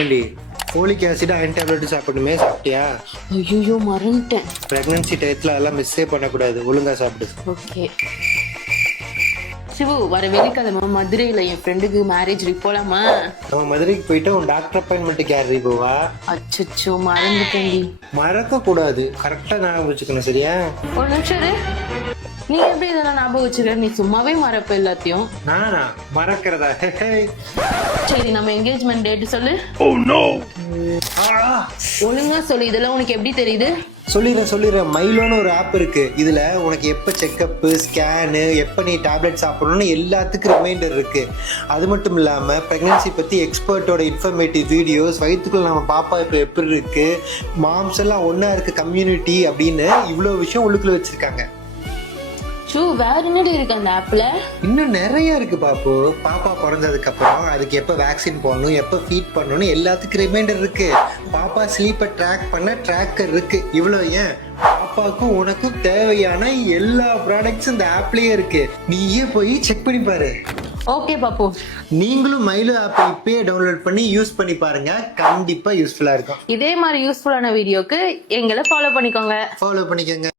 ஏண்டி folic acid iron tablet சாப்பிடணுமே, சாப்பிட்டியா? ஐயோ மறந்துட்டேன். பிரெக்னன்சி டயத்தில் அதெல்லாம் மிஸ்ஸே பண்ணக்கூடாது, ஒழுங்கா சாப்பிடு. ஓகே சிவு, வர வெள்ளிக்கிழமை மதுரையில என் ஃப்ரெண்டுக்கு மேரேஜ் போலாமா? நம்ம மதுரைக்கு போயிட்டு உன் டாக்டர் அப்பாயின்மெண்ட்டுக்கு யார் போவா? அச்சோ மறந்துட்டேன்டி. மறக்க கூடாது, கரெக்டா ஞாபகம் வச்சுக்கணும், சரியா? ஒரு நிமிஷம் இரு. நீ எப்படி இதெல்லாம் ஞாபகம் வச்சுக்க? நீ சும்மாவே மறப்ப எல்லாத்தையும். நானா மறக்கிறதா? சரி, நம்ம என்கேஜ்மெண்ட் டேட் சொல்லு. ஆ, ஒழுங்கா சொல்லு. இதெல்லாம் உனக்கு எப்படி தெரியுது? சொல்லிடுறேன். மைலோன்னு ஒரு ஆப் இருக்கு. இதுல உனக்கு எப்ப செக்அப், ஸ்கேனு, எப்ப நீ டேப்லெட் சாப்பிடணும்னு எல்லாத்துக்கும் ரிமைண்டர் இருக்கு. அது மட்டும் இல்லாம பிரெக்னன்சி பத்தி எக்ஸ்பர்ட்டோட இன்ஃபர்மேட்டிவ் வீடியோஸ், வயிற்றுக்குள்ள நம்ம பாப்பா இப்ப எப்படி இருக்கு, மாம்ஸ் எல்லாம் ஒன்னா இருக்கு, கம்யூனிட்டி அப்படின்னு இவ்வளவு விஷயம் உள்ளுக்குள்ள வச்சிருக்காங்க. வேற என்னடி இருக்கு அந்த ஆப்ல? இன்னும் நிறைய இருக்கு பாப்பு. பாப்பா பிறந்ததுக்கு அப்புறம் அதுக்கு எப்ப வேக்சின் போடணும், எப்ப ஃபீட் பண்ணணும், எல்லாத்துக்கும் ரிமைண்டர் இருக்கு. பாப்பா ஸ்லீப்பை ட்ராக் பண்ண ட்ராக்கர் இருக்கு. இவ்வளவு ஏன், பாப்பாக்கும் உனக்கும் தேவையான எல்லா ப்ராடக்ட்ஸும் இந்த ஆப்லயே இருக்கு. நீயே போய் செக் பண்ணி பாரு. ஓகே பாப்பு, நீங்களும் மைலோ ஆப்பை இப்பயே டவுன்லோட் பண்ணி யூஸ் பண்ணி பாருங்க. கண்டிப்பா யூஸ்ஃபுல்லா இருக்கும். இதே மாதிரி யூஸ்ஃபுல்லான வீடியோக்கு எங்களை ஃபாலோ பண்ணிக்கோங்க. ஃபாலோ பண்ணிக்கோங்க.